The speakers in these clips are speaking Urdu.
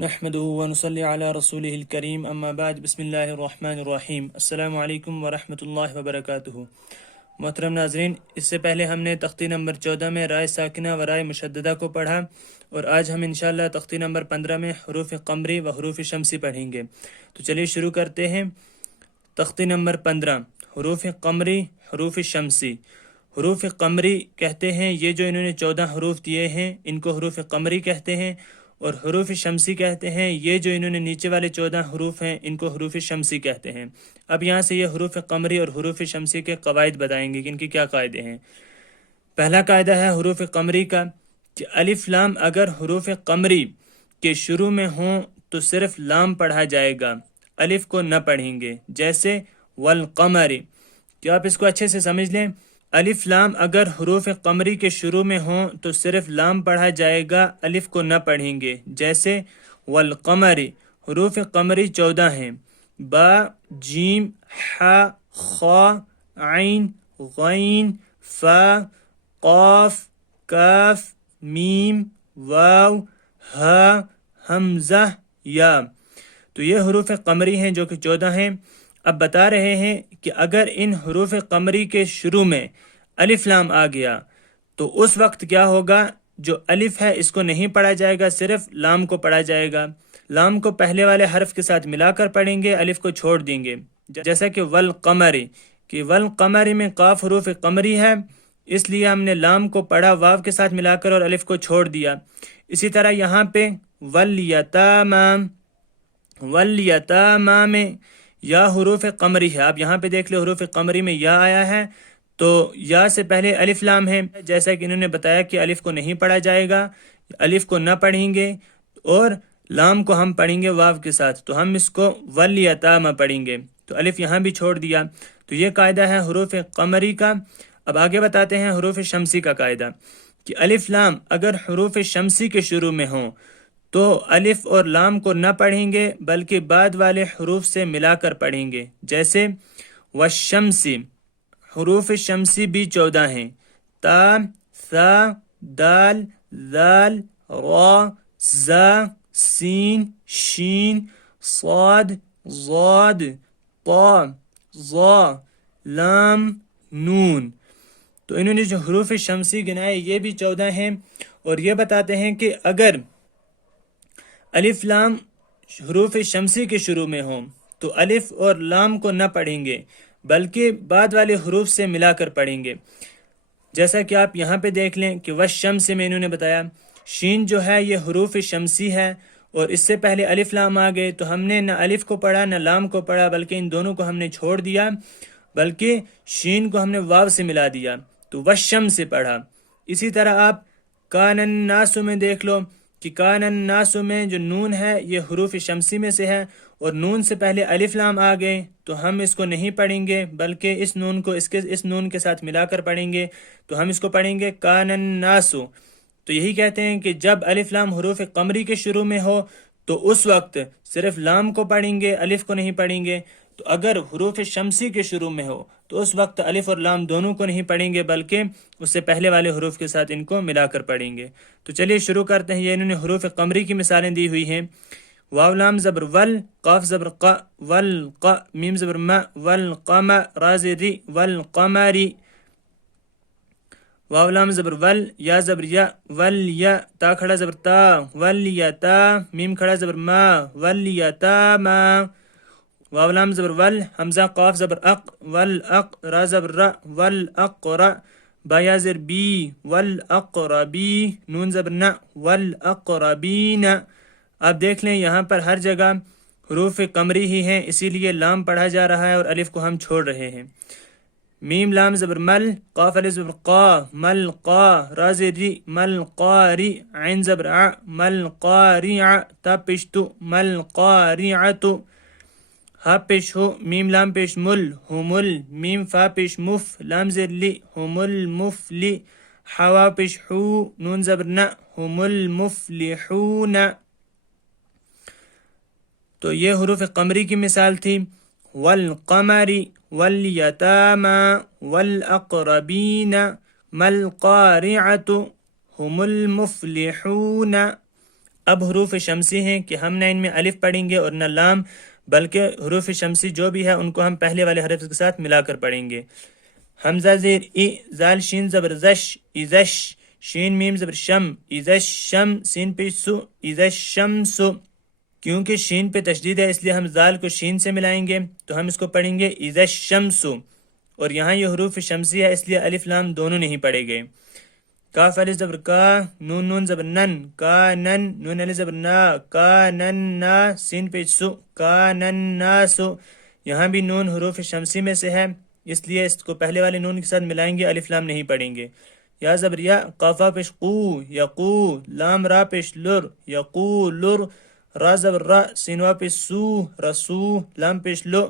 نحمده ونصلي على رسوله الكريم اما بعد بسم اللہ الرحمن الرحیم السلام علیکم ورحمۃ اللہ وبرکاتہ۔ محترم ناظرین، اس سے پہلے ہم نے تختی نمبر 14 میں رائے ساکنہ و رائے مشددہ کو پڑھا، اور آج ہم انشاءاللہ تختی نمبر 15 میں حروف قمری و حروف شمسی پڑھیں گے۔ تو چلیے شروع کرتے ہیں۔ تختی نمبر 15، حروف قمری، حروف شمسی۔ حروف قمری کہتے ہیں یہ جو انہوں نے 14 حروف دیے ہیں ان کو حروف قمری کہتے ہیں، اور حروف شمسی کہتے ہیں یہ جو انہوں نے نیچے والے 14 حروف ہیں ان کو حروف شمسی کہتے ہیں۔ اب یہاں سے یہ حروف قمری اور حروف شمسی کے قواعد بتائیں گے کہ ان کی کیا قاعدے ہیں۔ پہلا قاعدہ ہے حروف قمری کا کہ الف لام اگر حروف قمری کے شروع میں ہوں تو صرف لام پڑھا جائے گا، الف کو نہ پڑھیں گے، جیسے والقمر۔ کیا آپ اس کو اچھے سے سمجھ لیں؟ الف لام اگر حروف قمری کے شروع میں ہوں تو صرف لام پڑھا جائے گا، الف کو نہ پڑھیں گے، جیسے والقمر۔ حروف قمری 14 ہیں، با، جیم، ح، خا، عین، غین، فا، قاف، کاف، میم، واو، ہا، حمزہ، یا۔ تو یہ حروف قمری ہیں جو کہ 14 ہیں۔ اب بتا رہے ہیں کہ اگر ان حروف قمری کے شروع میں الف لام آ گیا تو اس وقت کیا ہوگا؟ جو الف ہے اس کو نہیں پڑھا جائے گا، صرف لام کو پڑھا جائے گا۔ لام کو پہلے والے حرف کے ساتھ ملا کر پڑھیں گے، الف کو چھوڑ دیں گے، جیسا کہ والقمر، کہ والقمر میں قاف حروف قمری ہے، اس لیے ہم نے لام کو پڑھا واو کے ساتھ ملا کر اور الف کو چھوڑ دیا۔ اسی طرح یہاں پہ والیتاما، والیتاما میں یا حروف قمری ہے۔ آپ یہاں پہ دیکھ لیں حروف قمری میں یا آیا ہے تو یا سے پہلے الف لام ہے، جیسا کہ انہوں نے بتایا کہ الف کو نہیں پڑھا جائے گا، الف کو نہ پڑھیں گے، اور لام کو ہم پڑھیں گے واو کے ساتھ، تو ہم اس کو والیتاما پڑھیں گے، تو الف یہاں بھی چھوڑ دیا۔ تو یہ قاعدہ ہے حروف قمری کا۔ اب آگے بتاتے ہیں حروف شمسی کا قاعدہ کہ الف لام اگر حروف شمسی کے شروع میں ہوں تو الف اور لام کو نہ پڑھیں گے بلکہ بعد والے حروف سے ملا کر پڑھیں گے، جیسے والشمسی۔ حروف شمسی بھی 14 ہیں، تا، ثا، دال، ذال، را، زا، سین، شین، صاد، ضاد، طا، ظا، لام، نون۔ تو انہوں نے جو حروف شمسی گنائے یہ بھی 14 ہیں، اور یہ بتاتے ہیں کہ اگر الف لام حروف شمسی کے شروع میں ہوں تو الف اور لام کو نہ پڑھیں گے بلکہ بعد والے حروف سے ملا کر پڑھیں گے، جیسا کہ آپ یہاں پہ دیکھ لیں کہ والشمس میں انہوں نے بتایا شین جو ہے یہ حروف شمسی ہے، اور اس سے پہلے الف لام آ گئے تو ہم نے نہ الف کو پڑھا نہ لام کو پڑھا بلکہ ان دونوں کو ہم نے چھوڑ دیا، بلکہ شین کو ہم نے واو سے ملا دیا تو والشمس سے پڑھا۔ اسی طرح آپ کان الناس میں دیکھ لو کہ کان الناس میں جو نون ہے یہ حروف شمسی میں سے ہے، اور نون سے پہلے الف لام آ گئے تو ہم اس کو نہیں پڑھیں گے بلکہ اس نون کو اس نون کے ساتھ ملا کر پڑھیں گے، تو ہم اس کو پڑھیں گے کان الناس۔ تو یہی کہتے ہیں کہ جب الف لام حروف قمری کے شروع میں ہو تو اس وقت صرف لام کو پڑھیں گے، الف کو نہیں پڑھیں گے، تو اگر حروف شمسی کے شروع میں ہو تو اس وقت الف اور لام دونوں کو نہیں پڑھیں گے بلکہ اس سے پہلے والے حروف کے ساتھ ان کو ملا کر پڑھیں گے۔ تو چلیے شروع کرتے ہیں۔ یہ انہوں نے حروف قمری کی مثالیں دی ہوئی ہیں۔ واو لام زبر ول، قاف زبر ق، والق، میم زبر م، والقم، را زبر ری، والقمری۔ واو لام زبر ول، یا زبر یا، والیا، تا کھڑا زبر تا، والیتا، میم کھڑا زبر ما، والیتاما۔ واو لام زبر ول، حمزہ قاف زبر اق، والاق، را زبر را، والاقرا، با یا زبر بی، والاقربی، نون زبر نا، والاقربین۔ آپ دیکھ لیں یہاں پر ہر جگہ حروف قمری ہی ہیں، اسی لیے لام پڑھا جا رہا ہے اور الف کو ہم چھوڑ رہے ہیں۔ میم لام زبر مل، قاف الف زبر قا، مل قا، را زبر ری، مل قاری، عین زبر ع، مل قارع، تا پیش تو، مل قارعۃ، ہا پیش ہو، میم لام پیش مل، ہمل، میم فا پیش مف، لام زر لی، ہم المفلی، حوا پیش حو، نون زبر نا، ہم المفلحون۔ تو یہ حروف قمری کی مثال تھی۔ والقمر، والیتاما، والاقربین، ما القارعۃ، هم المفلحون۔ اب حروف شمسی ہیں کہ ہم نہ ان میں الف پڑھیں گے اور نہ لام، بلکہ حروف شمسی جو بھی ہے ان کو ہم پہلے والے حرف کے ساتھ ملا کر پڑھیں گے۔ حمزہ زیر ای، زال شین زبر زش، ایزش، شین میم زبر شم، ایزش شم، سین پیش سو، ایزش شم سو۔ کیونکہ شین پہ تشدید ہے اس لیے ہم زال کو شین سے ملائیں گے، تو ہم اس کو پڑھیں گے ایزش شمسو، اور یہاں یہ حروف شمسی ہے اس لیے الف لام دونوں نہیں پڑھے گئے۔ کاف الف زبر کا، نون نون زبر نن، کا نن، نون الف زبر نا، کا نن نا، سین پیش سو، کا نن نا سو۔ یہاں بھی نون حروف شمسی میں سے ہے اس لیے اس کو پہلے والے نون کے ساتھ ملائیں گے، الف لام نہیں پڑھیں گے۔ یا زبر یا، قافا پیش قو، یقو، لام را پیش لر، یقو لر، را زبر را، سین وا پیش سو، رسو، لام پیش لو،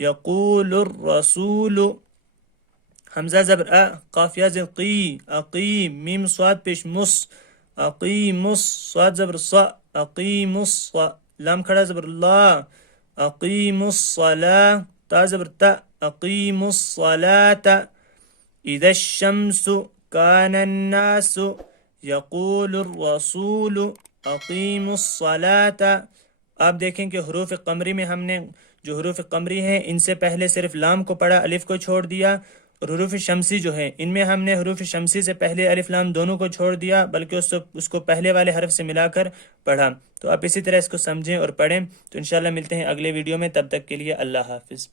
یقول الرسول۔ حمزہ زبر ا، قاف یا زبر قی، اقیم، میم صاد پیش مس، اقیم الص، صاد زبر صا، اقیم الص، لام کھڑا زبر لا، اقیم الصلاة، تا زبر تا، اقیم الصلاة۔ اذا الشمس كان الناس يقول الرسول اقیم الصلاة۔ آپ دیکھیں کہ حروف قمری میں ہم نے جو حروف قمری ہیں ان سے پہلے صرف لام کو پڑھا، الف کو چھوڑ دیا، اور حروف شمسی جو ہیں ان میں ہم نے حروف شمسی سے پہلے الف لام دونوں کو چھوڑ دیا، بلکہ اس کو پہلے والے حرف سے ملا کر پڑھا۔ تو آپ اسی طرح اس کو سمجھیں اور پڑھیں۔ تو انشاءاللہ ملتے ہیں اگلے ویڈیو میں، تب تک کے لیے اللہ حافظ۔